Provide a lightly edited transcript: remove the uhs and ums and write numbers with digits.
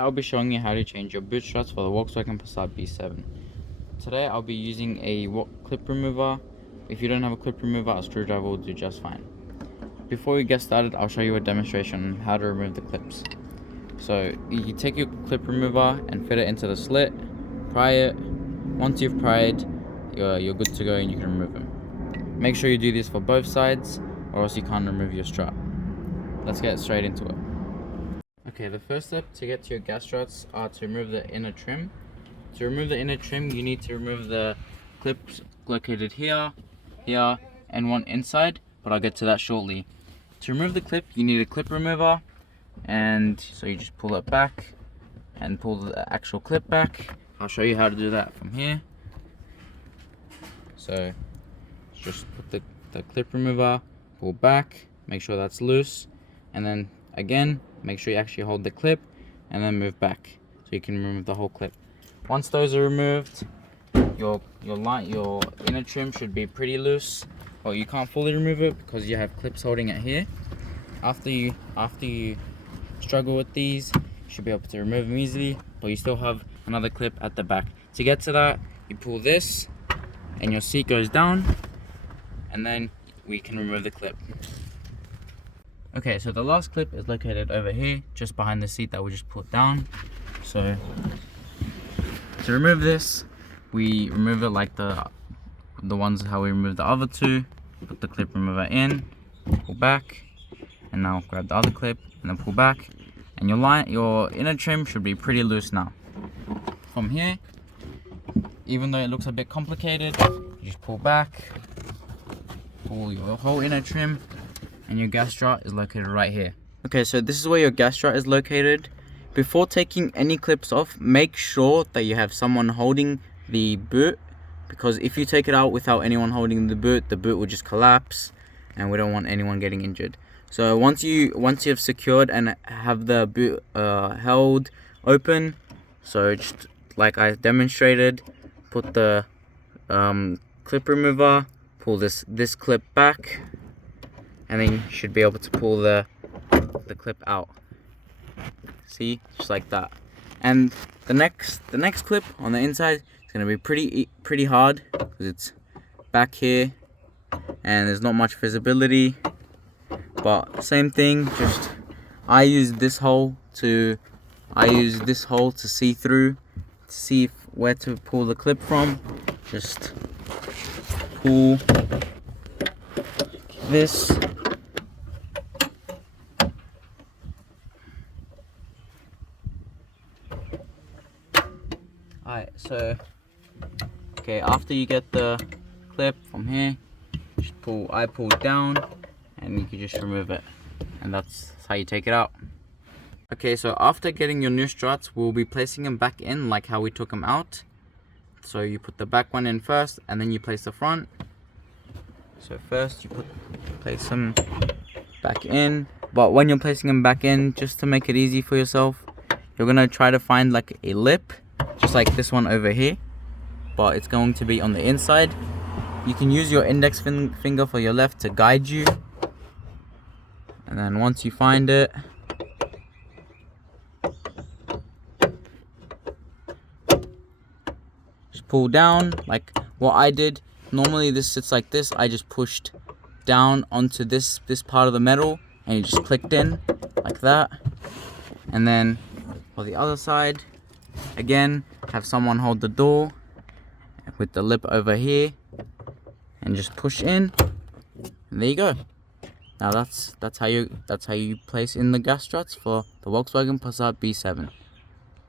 I'll be showing you how to change your boot struts for the Volkswagen Passat B7. Today I'll be using a clip remover. If you don't have a clip remover, a screwdriver will do just fine. Before we get started, I'll show you a demonstration on how to remove the clips. So you take your clip remover and fit it into the slit, pry it. Once you've pried, you're good to go and you can remove them. Make sure you do this for both sides or else you can't remove your strut. Let's get straight into it. Okay, the first step to get to your gas struts are to remove the inner trim. To remove the inner trim, you need to remove the clips located here, here, and one inside, but I'll get to that shortly. To remove the clip, you need a clip remover, and so you just pull it back and pull the actual clip back. I'll show you how to do that from here. So just put the clip remover, pull back, make sure that's loose, and then again make sure you actually hold the clip and then move back so you can remove the whole clip. Once those are removed, your inner trim should be pretty loose, but you can't fully remove it because you have clips holding it here. After you struggle with these, you should be able to remove them easily, but you still have another clip at the back. To get to that, you pull this and your seat goes down, and then we can remove the clip. Okay, so the last clip is located over here, just behind the seat that we just put down. So to remove this, we remove it like the ones how we remove the other two. Put the clip remover in, pull back, and now grab the other clip and then pull back. And your inner trim should be pretty loose now. From here, even though it looks a bit complicated, you just pull back, pull your whole inner trim, and your gas strut is located right here. Okay, so this is where your gas strut is located. Before taking any clips off, make sure that you have someone holding the boot, because if you take it out without anyone holding the boot will just collapse, and we don't want anyone getting injured. So once you have secured and have the boot held open, so just like I demonstrated, put the clip remover, pull this clip back, and then you should be able to pull the clip out. See, just like that. And the next clip on the inside is gonna be pretty hard because it's back here and there's not much visibility. But same thing, just I use this hole to see through, to see where to pull the clip from. Just pull this. Alright, so okay, after you get the clip from here, just I pull down and you can just remove it, and that's how you take it out. Okay, so after getting your new struts, we'll be placing them back in like how we took them out. So you put the back one in first and then you place the front. So first you place them back in, but when you're placing them back in, just to make it easy for yourself, you're gonna try to find like a lip, just like this one over here, but it's going to be on the inside. You can use your index finger for your left to guide you, and then once you find it, just pull down like what I did. Normally this sits like this. I just pushed down onto this part of the metal and it just clicked in like that. And then for the other side, again, have someone hold the door with the lip over here and just push in, and there you go. Now that's how you place in the gas struts for the Volkswagen Passat B7.